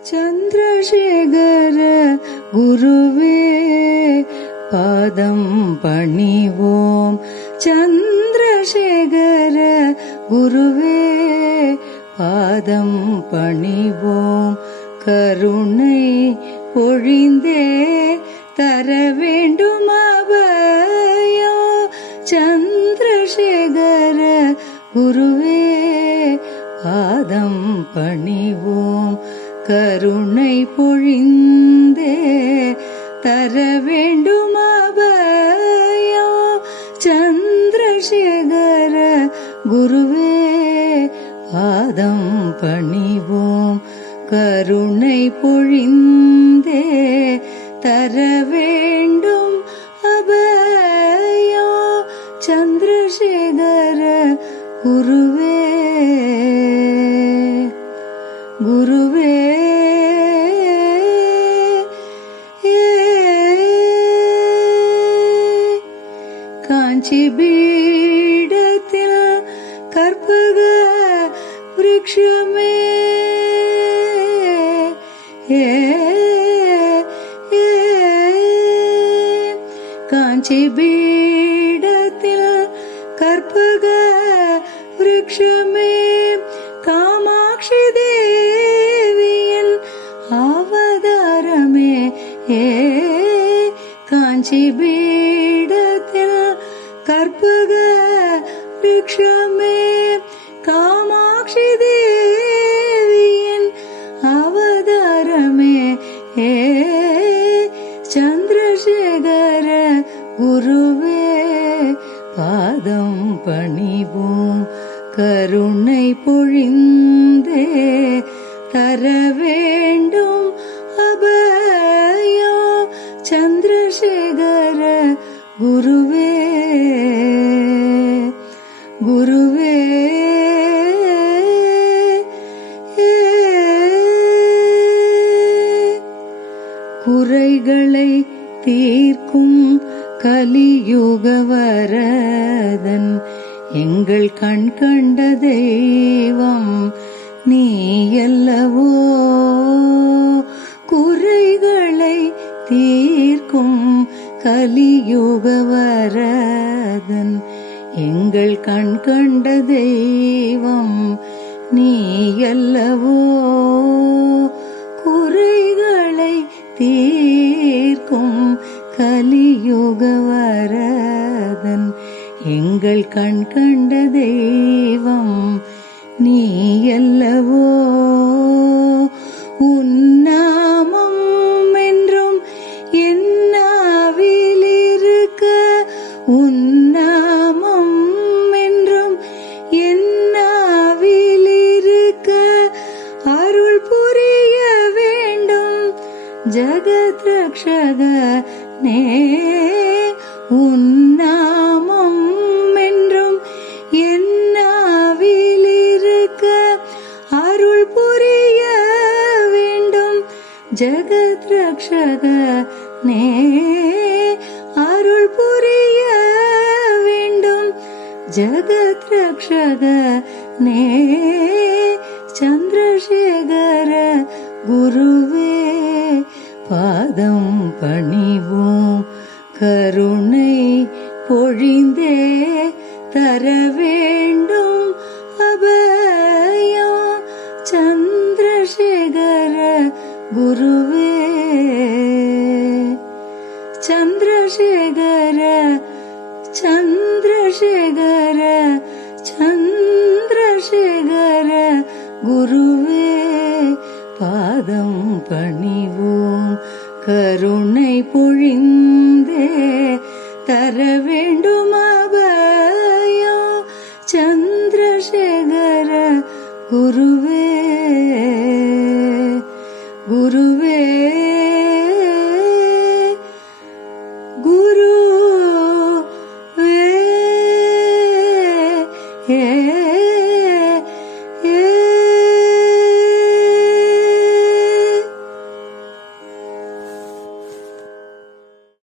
சந்திரசேகர குருவே பாதம் பணிவோம். சந்திரசேகர குருவே பாதம் பணிவோம். கருணை பொழிந்தே தர வேண்டும் அபயோ. சந்திரசேகர குருவே பாதம் பணிவோம். கருணை பொழிந்தே தர வேண்டும் அபயோ. சந்திரசேகர குருவே பாதம் பணிவோம். கருணை பொழிந்தே தர வேண்டும் அபயோ. சந்திரசேகர குருவே காஞ்சி பீடத்தில் கற்பக விரக்ஷமே காஞ்சி பீடத்தில் கற்பக விரக்ஷமே காமாட்சி தேவியின் அவதாரமே. ஏ காஞ்சி பீடத்தில் விருட்சமே காமாட்சி தேவியின் அவதாரமே. ஏ சந்திரசேகர குருவே பாதம் பணிவோம் கருணை பொழிந்தே. தர வேண்டும் அபயோ சந்திரசேகர குருவே. குருவே குறைகளை தீர்க்கும் கலியுக வரதன் எங்கள் கண் கண்ட தெய்வம் நீ அல்லவோ குறைகளை தீர்க்கும் கலியுக வரதன் எங்கள் கண் கண்ட தெய்வம் நீ அல்லவோ குறைகளை தீர்க்கும் கலியுக வரதன் எங்கள் கண் கண்ட தெய்வம் நீ அல்லவோ ஜகத் ரக்ஷகனே உன்னாமம் என்றும் என்னாவில் இருக்க அருள் புரிய வேண்டும். ஜகத் அருள் புரிய வேண்டும். ஜகத் சந்திரசேகர குருவே. பாதம் பணிவோம். கருணை பொழிந்தே தர வேண்டும். அபயோ சந்திரசேகர குருவே. சந்திரசேகர சந்திரசேகர சந்திரசேகர குருவே. பாதம் பணி கருணை பொழிந்தே தர வேண்டும் அபயோ. சந்திரசேகர குருவே